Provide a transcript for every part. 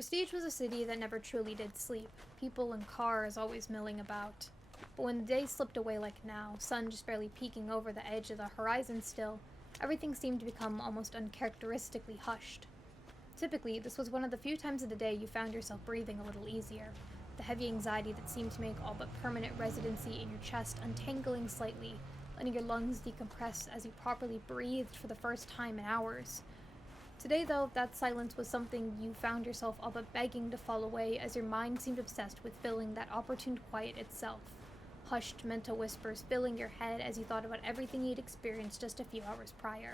Prestige was a city that never truly did sleep, people and cars always milling about. But when the day slipped away like now, sun just barely peeking over the edge of the horizon still, everything seemed to become almost uncharacteristically hushed. Typically, this was one of the few times of the day you found yourself breathing a little easier, the heavy anxiety that seemed to make all but permanent residency in your chest untangling slightly, letting your lungs decompress as you properly breathed for the first time in hours. Today, though, that silence was something you found yourself all but begging to fall away as your mind seemed obsessed with filling that opportune quiet itself. Hushed mental whispers filling your head as you thought about everything you'd experienced just a few hours prior.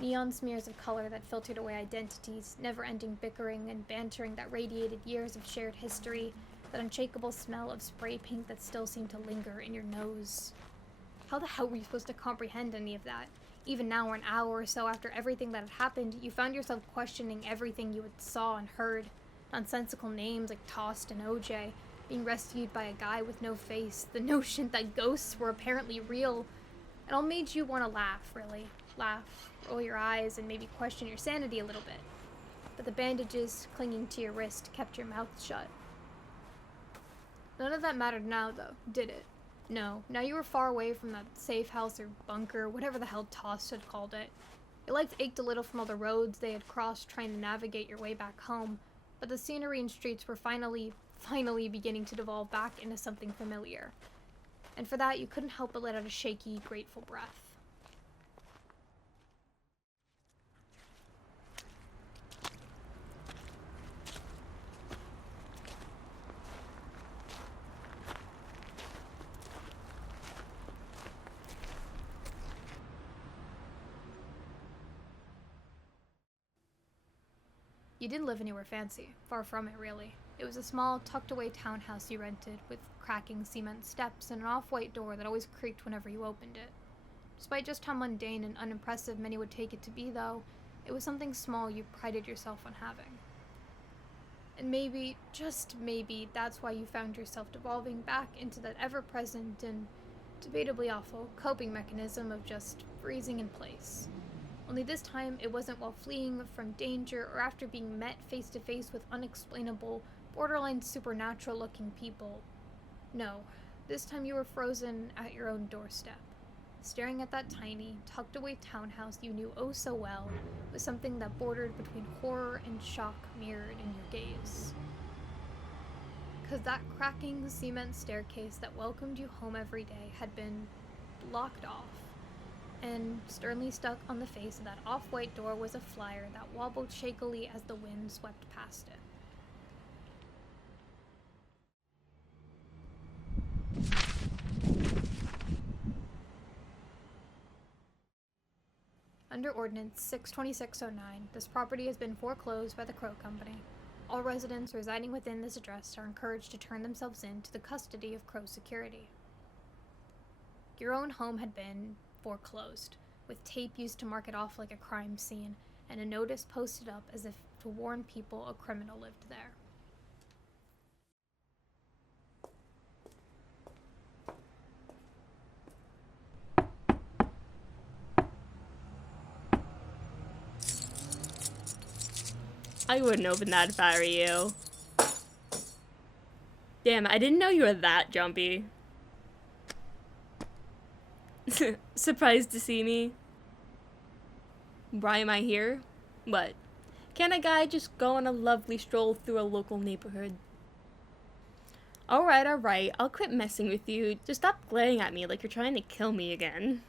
Neon smears of color that filtered away identities, never-ending bickering and bantering that radiated years of shared history, that unshakable smell of spray paint that still seemed to linger in your nose. How the hell were you supposed to comprehend any of that? Even now, an hour or so after everything that had happened, you found yourself questioning everything you had saw and heard. Nonsensical names like Tossed and OJ, being rescued by a guy with no face, the notion that ghosts were apparently real. It all made you want to laugh, really. Laugh, roll your eyes, and maybe question your sanity a little bit. But the bandages clinging to your wrist kept your mouth shut. None of that mattered now, though, did it? No, now you were far away from that safe house or bunker, whatever the hell Toss had called it. Your legs ached a little from all the roads they had crossed trying to navigate your way back home, but the scenery and streets were finally beginning to devolve back into something familiar. And for that, you couldn't help but let out a shaky, grateful breath. You didn't live anywhere fancy. Far from it, really. It was a small, tucked-away townhouse you rented, with cracking cement steps and an off-white door that always creaked whenever you opened it. Despite just how mundane and unimpressive many would take it to be, though, it was something small you prided yourself on having. And maybe, just maybe, that's why you found yourself devolving back into that ever-present and debatably awful coping mechanism of just freezing in place. Only this time, it wasn't while fleeing from danger or after being met face-to-face with unexplainable, borderline supernatural-looking people. No, this time you were frozen at your own doorstep, staring at that tiny, tucked-away townhouse you knew oh so well, with something that bordered between horror and shock mirrored in your gaze. 'Cause that cracking cement staircase that welcomed you home every day had been blocked off. And sternly stuck on the face of that off-white door was a flyer that wobbled shakily as the wind swept past it. Under Ordinance 62609, this property has been foreclosed by the Crow Company. All residents residing within this address are encouraged to turn themselves in to the custody of Crow Security. Your own home had been foreclosed, with tape used to mark it off like a crime scene, and a notice posted up as if to warn people a criminal lived there. I wouldn't open that if I were you. Damn, I didn't know you were that jumpy. Surprised to see me? Why am I here? What? Can't a guy just go on a lovely stroll through a local neighborhood? Alright, I'll quit messing with you. Just stop glaring at me like you're trying to kill me again.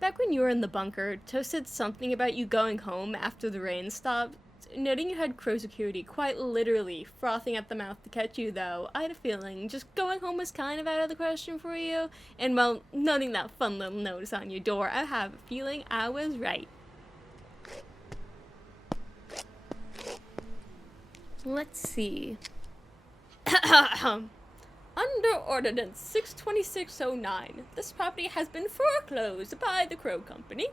Back when you were in the bunker, Toast said something about you going home after the rain stopped. Noting you had Crow Security quite literally frothing at the mouth to catch you, though, I had a feeling just going home was kind of out of the question for you. And, well, noting that fun little notice on your door, I have a feeling I was right. Let's see. Under Ordinance 62609, this property has been foreclosed by the Crow Company.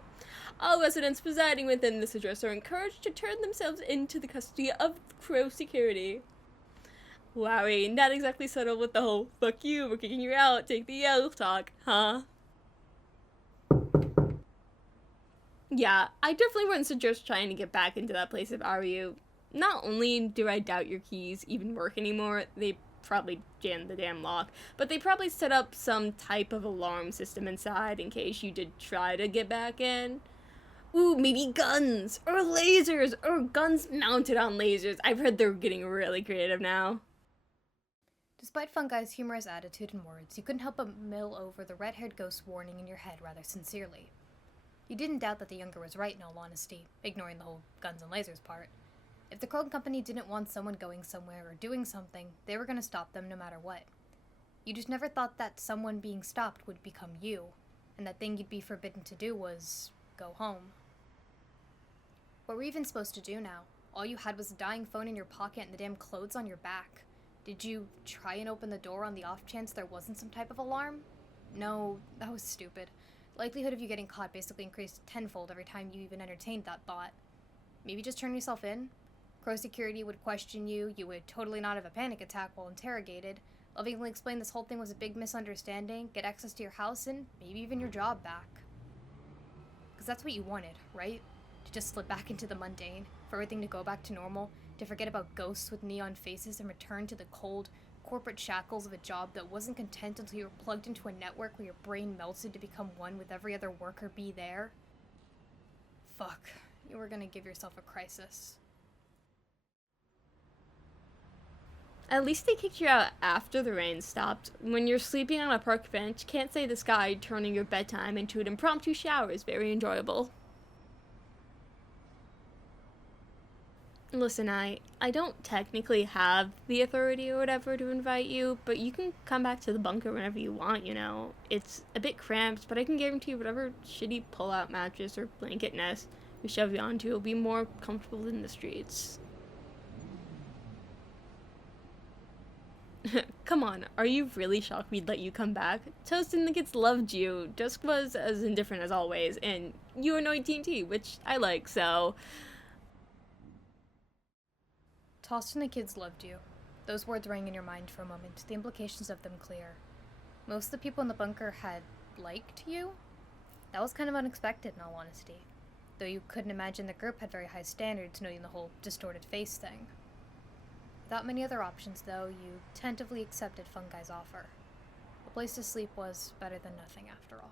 All residents residing within this address are encouraged to turn themselves into the custody of Crow Security. Wowie, not exactly subtle with the whole, fuck you, we're kicking you out, take the L talk, huh? Yeah, I definitely wouldn't suggest trying to get back into that place if I were you. Not only do I doubt your keys even work anymore, they probably jammed the damn lock, but they probably set up some type of alarm system inside in case you did try to get back in. Ooh, maybe guns, or lasers, or guns mounted on lasers. I've heard they're getting really creative now. Despite Fungi's humorous attitude and words, you couldn't help but mill over the red-haired ghost warning in your head rather sincerely. You didn't doubt that the younger was right, in all honesty, ignoring the whole guns and lasers part. If the Crow Company didn't want someone going somewhere or doing something, they were going to stop them no matter what. You just never thought that someone being stopped would become you, and that thing you'd be forbidden to do was go home. What were you even supposed to do now? All you had was a dying phone in your pocket and the damn clothes on your back. Did you try and open the door on the off chance there wasn't some type of alarm? No, that was stupid. Likelihood of you getting caught basically increased tenfold every time you even entertained that thought. Maybe just turn yourself in? Crow security would question you, you would totally not have a panic attack while interrogated, lovingly explain this whole thing was a big misunderstanding, get access to your house, and maybe even your job back. Because that's what you wanted, right? To just slip back into the mundane, for everything to go back to normal, to forget about ghosts with neon faces and return to the cold, corporate shackles of a job that wasn't content until you were plugged into a network where your brain melted to become one with every other worker bee there. Fuck, you were gonna give yourself a crisis. At least they kicked you out after the rain stopped. When you're sleeping on a park bench, can't say the sky turning your bedtime into an impromptu shower is very enjoyable. Listen, I don't technically have the authority or whatever to invite you, but you can come back to the bunker whenever you want, you know. It's a bit cramped, but I can guarantee whatever shitty pull-out mattress or blanket nest we shove you onto will be more comfortable than the streets. Come on, are you really shocked we'd let you come back? Toast and the kids loved you. Dusk was as indifferent as always, and you annoyed TNT, which I like, so... Tossed and the kids loved you. Those words rang in your mind for a moment, the implications of them clear. Most of the people in the bunker had liked you? That was kind of unexpected, in all honesty. Though you couldn't imagine the group had very high standards, noting the whole distorted face thing. Without many other options, though, you tentatively accepted Fungi's offer. A place to sleep was better than nothing, after all.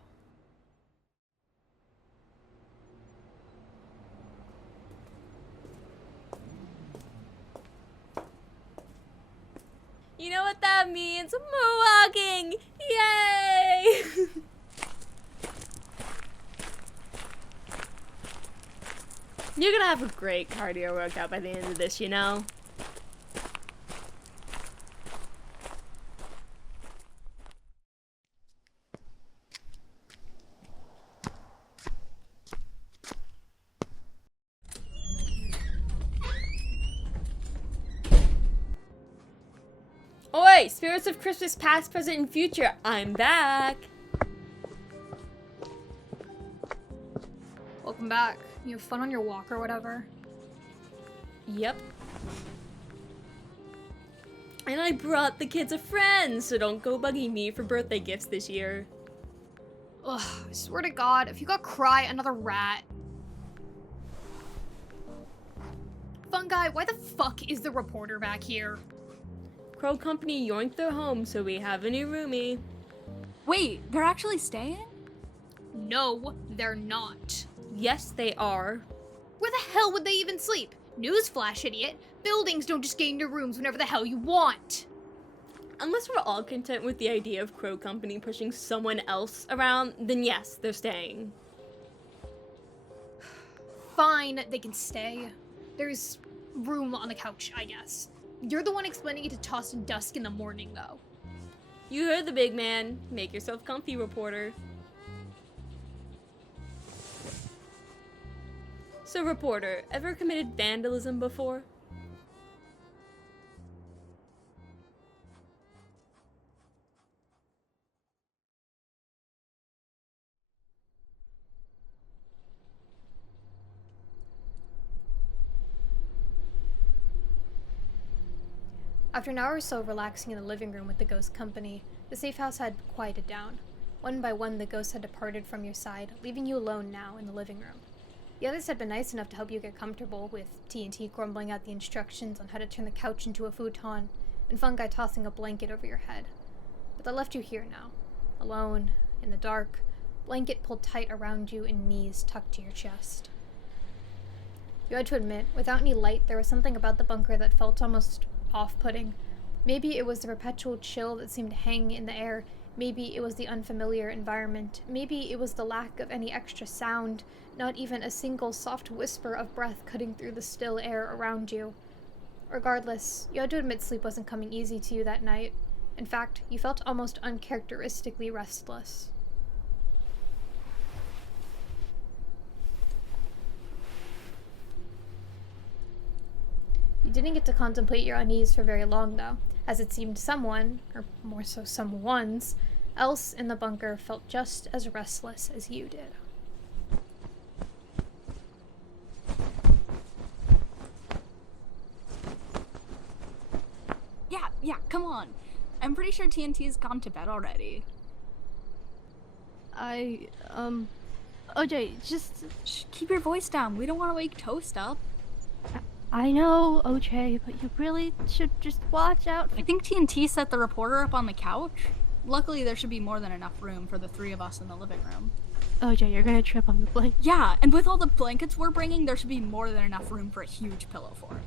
You know what that means? Moonwalking! Yay! You're gonna have a great cardio workout by the end of this, you know? Oi! Spirits of Christmas past, present, and future, I'm back! Welcome back. You have fun on your walk or whatever? Yep. And I brought the kids a friend, so don't go bugging me for birthday gifts this year. Ugh, I swear to God, if you got Cry, another rat. Fungi, why the fuck is the reporter back here? Crow Company yoinked their home, so we have a new roomie. Wait, they're actually staying? No, they're not. Yes, they are. Where the hell would they even sleep? Newsflash, idiot. Buildings don't just gain your rooms whenever the hell you want. Unless we're all content with the idea of Crow Company pushing someone else around, then yes, they're staying. Fine, they can stay. There's room on the couch, I guess. You're the one explaining it to Toss and Dusk in the morning, though. You heard the big man. Make yourself comfy, reporter. So, reporter, ever committed vandalism before? After an hour or so relaxing in the living room with the ghost company, the safe house had quieted down. One by one, the ghosts had departed from your side, leaving you alone now in the living room. The others had been nice enough to help you get comfortable, with TNT grumbling out the instructions on how to turn the couch into a futon, and Fungi tossing a blanket over your head. But they left you here now, alone, in the dark, blanket pulled tight around you and knees tucked to your chest. You had to admit, without any light, there was something about the bunker that felt almost off-putting. Maybe it was the perpetual chill that seemed to hang in the air. Maybe it was the unfamiliar environment. Maybe it was the lack of any extra sound, not even a single soft whisper of breath cutting through the still air around you. Regardless, you had to admit sleep wasn't coming easy to you that night. In fact, you felt almost uncharacteristically restless. You didn't get to contemplate your unease for very long, though, as it seemed someone, or more so someone's, else in the bunker felt just as restless as you did. Yeah, come on. I'm pretty sure TNT's gone to bed already. OJ, just... Shh, keep your voice down. We don't want to wake Toast up. I know, OJ, but you really should just watch out for... I think TNT set the reporter up on the couch. Luckily, there should be more than enough room for the three of us in the living room. OJ, you're gonna trip on the blanket. Yeah, and with all the blankets we're bringing, there should be more than enough room for a huge pillow fort.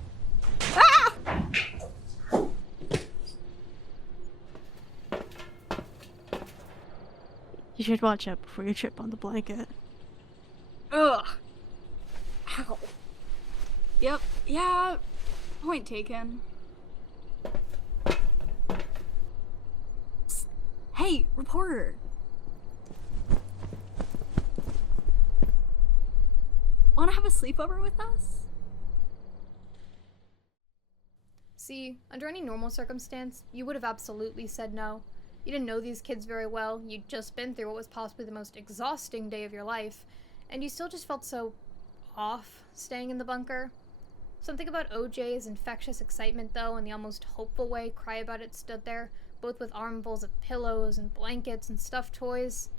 Ah! You should watch out before you trip on the blanket. Ugh. Ow. Yep, yeah, point taken. Hey, reporter. Wanna have a sleepover with us? See, under any normal circumstance, you would have absolutely said no. You didn't know these kids very well, you'd just been through what was possibly the most exhausting day of your life, and you still just felt so off staying in the bunker. Something about OJ's infectious excitement, though, and the almost hopeful way Cry About It stood there, both with armfuls of pillows and blankets and stuffed toys.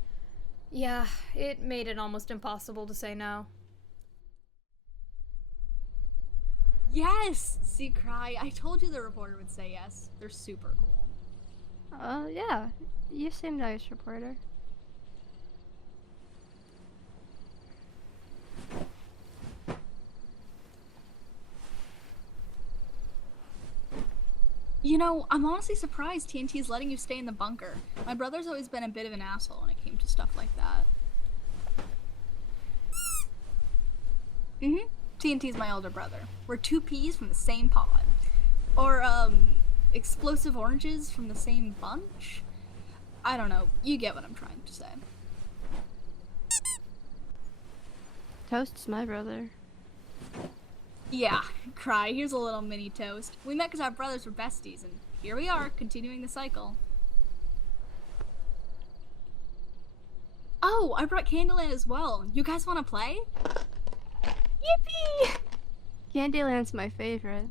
Yeah, it made it almost impossible to say no. Yes! See, Cry, I told you the reporter would say yes. They're super cool. Yeah. You seem nice, reporter. You know, I'm honestly surprised TNT's letting you stay in the bunker. My brother's always been a bit of an asshole when it came to stuff like that. TNT's my older brother. We're two peas from the same pod. Or, explosive oranges from the same bunch? I don't know. You get what I'm trying to say. Toast's my brother. Yeah, Cry, here's a little mini Toast. We met because our brothers were besties, and here we are, continuing the cycle. Oh, I brought Candyland as well. You guys want to play? Yippee! Candyland's my favorite.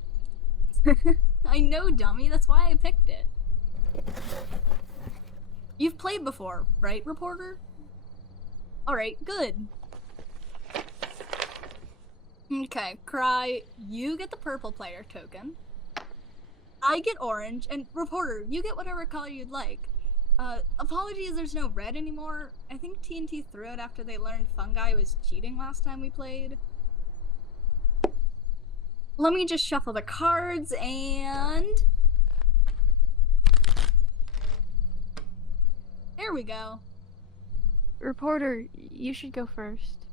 I know, dummy. That's why I picked it. You've played before, right, reporter? Alright, good. Okay, Cry, you get the purple player token. I get orange, and reporter, you get whatever color you'd like. Apologies there's no red anymore. I think TNT threw it after they learned Fungi was cheating last time we played. Let me just shuffle the cards, and... there we go. Reporter, you should go first.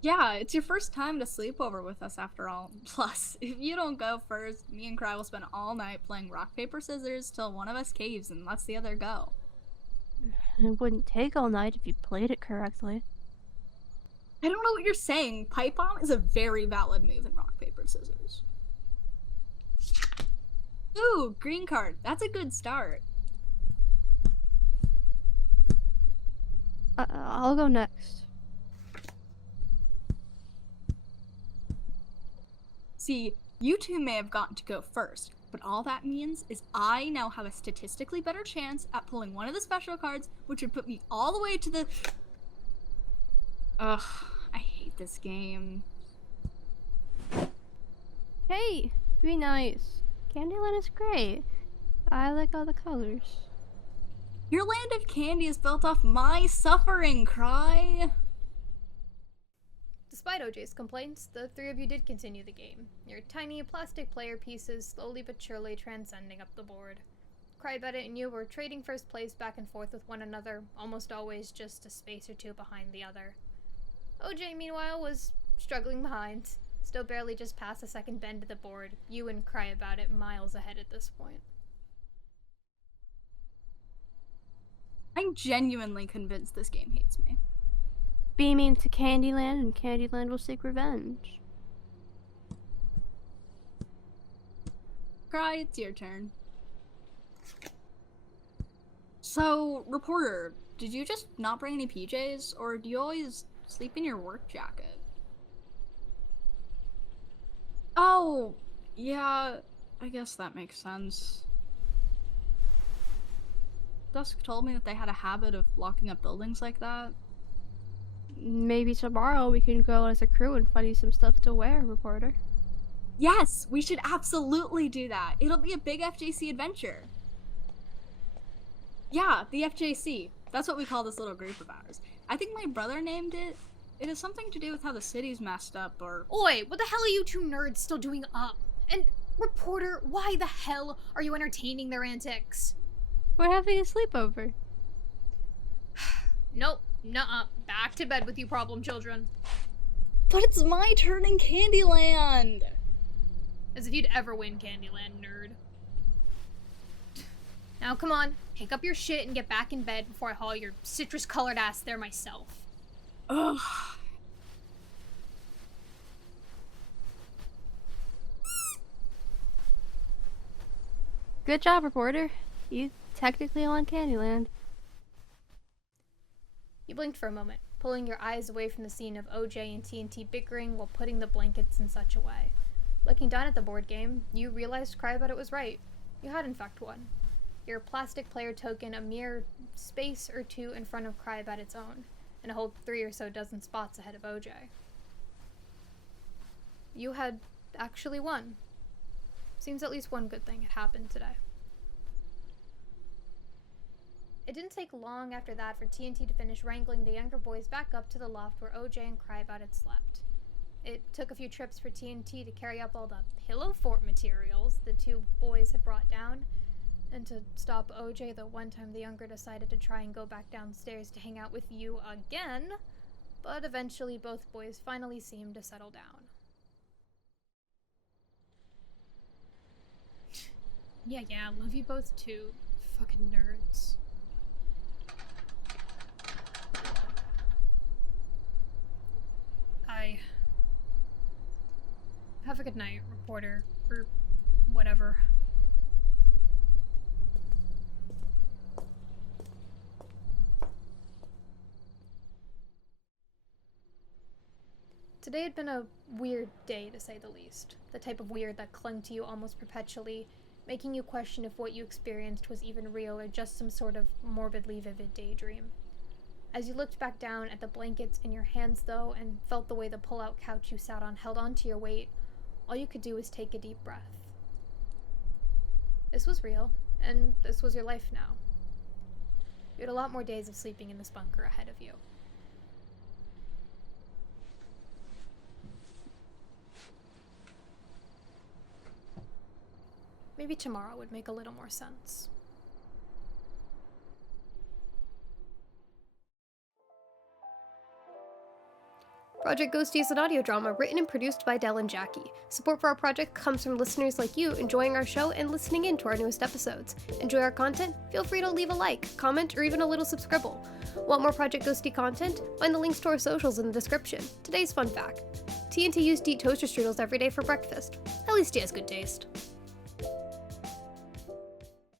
Yeah, it's your first time to sleep over with us after all. Plus, if you don't go first, me and Cry will spend all night playing rock, paper, scissors till one of us caves and lets the other go. It wouldn't take all night if you played it correctly. I don't know what you're saying. Pipe bomb is a very valid move in rock, paper, scissors. Ooh, green card. That's a good start. I'll go next. See, you two may have gotten to go first, but all that means is I now have a statistically better chance at pulling one of the special cards, which would put me all the way to the... Ugh, I hate this game. Hey, be nice. Candyland is great. I like all the colors. Your land of candy is built off my suffering, Cry. Despite OJ's complaints, the three of you did continue the game, your tiny plastic player pieces slowly but surely transcending up the board. Crybet and you were trading first place back and forth with one another, almost always just a space or two behind the other. OJ, meanwhile, was struggling behind, still barely just past the second bend of the board, you and Crybet miles ahead at this point. I'm genuinely convinced this game hates me. Be mean to Candyland, and Candyland will seek revenge. Cry, it's your turn. So, reporter, did you just not bring any PJs, or do you always sleep in your work jacket? Oh, yeah, I guess that makes sense. Dusk told me that they had a habit of locking up buildings like that. Maybe tomorrow we can go as a crew and find you some stuff to wear, reporter. Yes, we should absolutely do that. It'll be a big FJC adventure. Yeah, the FJC. That's what we call this little group of ours. I think my brother named it. It has something to do with how the city's messed up, or... Oi, what the hell are you two nerds still doing up? And, reporter, why the hell are you entertaining their antics? We're having a sleepover. Nope, nuh-uh. Back to bed with you problem children. But it's my turn in Candyland! As if you'd ever win Candyland, nerd. Now come on, pick up your shit and get back in bed before I haul your citrus-colored ass there myself. Ugh. Good job, reporter. You technically on Candyland. You blinked for a moment, pulling your eyes away from the scene of OJ and TNT bickering while putting the blankets in such a way. Looking down at the board game, you realized Crybet was right. You had in fact won. Your plastic player token a mere space or two in front of Crybet's own, and a whole 3 or so dozen spots ahead of OJ. You had actually won. Seems at least one good thing had happened today. It didn't take long after that for TNT to finish wrangling the younger boys back up to the loft where OJ and Crybet had slept. It took a few trips for TNT to carry up all the pillow fort materials the two boys had brought down, and to stop OJ the one time the younger decided to try and go back downstairs to hang out with you again, but eventually both boys finally seemed to settle down. Yeah, love you both too. Fucking nerds. Have a good night, reporter, or whatever. Today had been a weird day, to say the least. The type of weird that clung to you almost perpetually, making you question if what you experienced was even real or just some sort of morbidly vivid daydream. As you looked back down at the blankets in your hands, though, and felt the way the pull-out couch you sat on held on to your weight, all you could do was take a deep breath. This was real, and this was your life now. You had a lot more days of sleeping in this bunker ahead of you. Maybe tomorrow would make a little more sense. Project Ghostie is an audio drama written and produced by Del and Jackie. Support for our project comes from listeners like you enjoying our show and listening in to our newest episodes. Enjoy our content? Feel free to leave a like, comment, or even a little subscribble. Want more Project Ghostie content? Find the links to our socials in the description. Today's fun fact: TNT used to eat toaster strudels every day for breakfast. At least he has good taste.